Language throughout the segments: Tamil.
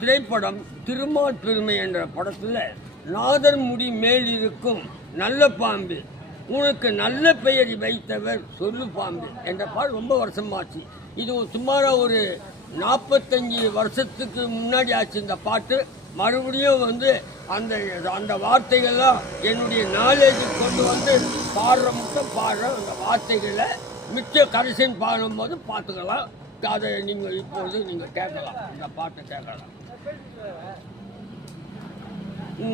திரைப்படம் திருமால் பெருமை என்ற படத்தில் நாதர் முடி மேல் இருக்கும் நல்ல பாம்பு உனக்கு நல்ல பெயர் வைத்தவர் சொல்லு பாம்பு என்ற பாடல் ரொம்ப வருஷமாச்சு. இது சுமாராக ஒரு 45 வருஷத்துக்கு முன்னாடி ஆச்சு இந்த பாட்டு. மறுபடியும் அந்த அந்த வார்த்தைகள்லாம் என்னுடைய நாலேஜுக்கு கொண்டு பாடுற அந்த வார்த்தைகளை மிச்ச கடைசின்னு பாடும்போது பார்த்துக்கலாம். அதை நீங்கள் இப்பொழுது நீங்கள் கேட்கலாம், இந்த பாட்டை கேட்கலாம்.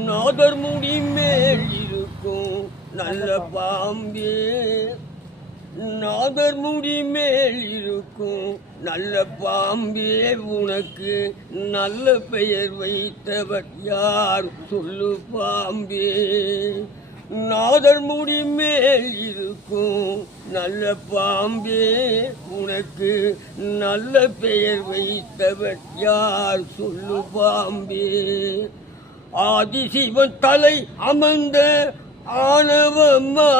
நாதர் முடி மேல் இருக்கும் நல்ல பாம்பே, நாதர் முடி மேல் இருக்கும் நல்ல பாம்பே உனக்கு நல்ல பெயர் வைத்தவர் யார் சொல்லு பாம்பே. நாதர் முடி மேல் இருக்கும் நல்ல பாம்பே உனக்கு நல்ல பெயர் வைத்தவர் யார் சொல்லு பாம்பே. ஆதிசிவன் தலை அமர்ந்த ஆணவமா,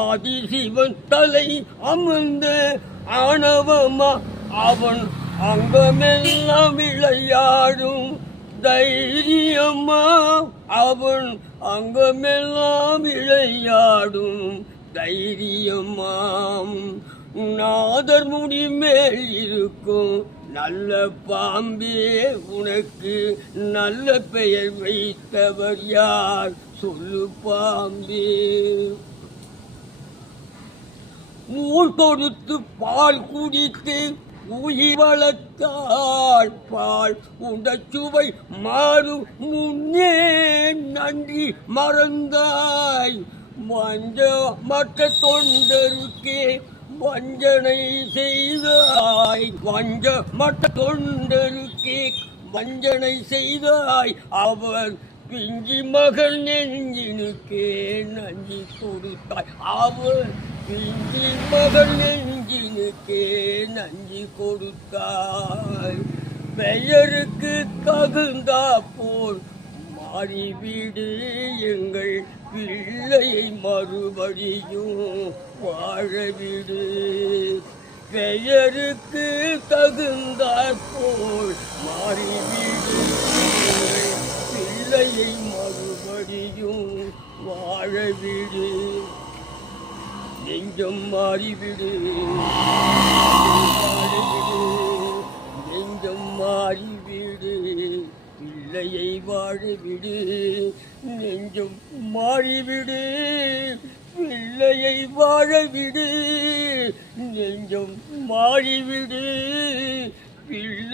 ஆதிசிவன் தலை அமர்ந்த ஆணவமா, அவன் அங்கமெல்லாம் விளையாடும் தைரியம்மா, அவன் அங்கமெல்லாம் விளையாடும் தைரியம்மாம். நாதர் முடி மேல் இருக்கும் நல்ல பாம்பே உனக்கு நல்ல பெயர் வைத்தவர் யார் சொல்லு பாம்பே. ஊர் கொடுத்து பால் குடித்து உயிர் வளர்த்தாள், பால் உண்ட சுவை மாறும் முன்னே நன்றி மறந்தாய். மற்ற தொண்டருக்கே வஞ்சனை செய்தாய், மற்ற தொண்டருக்கே வஞ்சனை செய்தாய். அவர் பிஞ்சி மகள் நெஞ்சினுக்கே நஞ்சி கொடுத்தாய், அவர் பிஞ்சி மகள் நெஞ்சினுக்கே நஞ்சி கொடுத்தாய். பெயருக்கு தகுந்தா போல் மாறிவிடு எங்கள் பிள்ளையை மறுபடியும் வாழவிடு. பெயருக்கு தகுந்தாற் போல் மாறிவிடு பிள்ளையை மறுபடியும் வாழவிடு. நெஞ்சம் மாறிவிடு, நெஞ்சம் மாறிவிடு பிள்ளையை வாழவிடு. நெஞ்சம் மாறிவிடு பிள்ளையை வாழவிடு. நெஞ்சம் மாறிவிடு பிள்ளை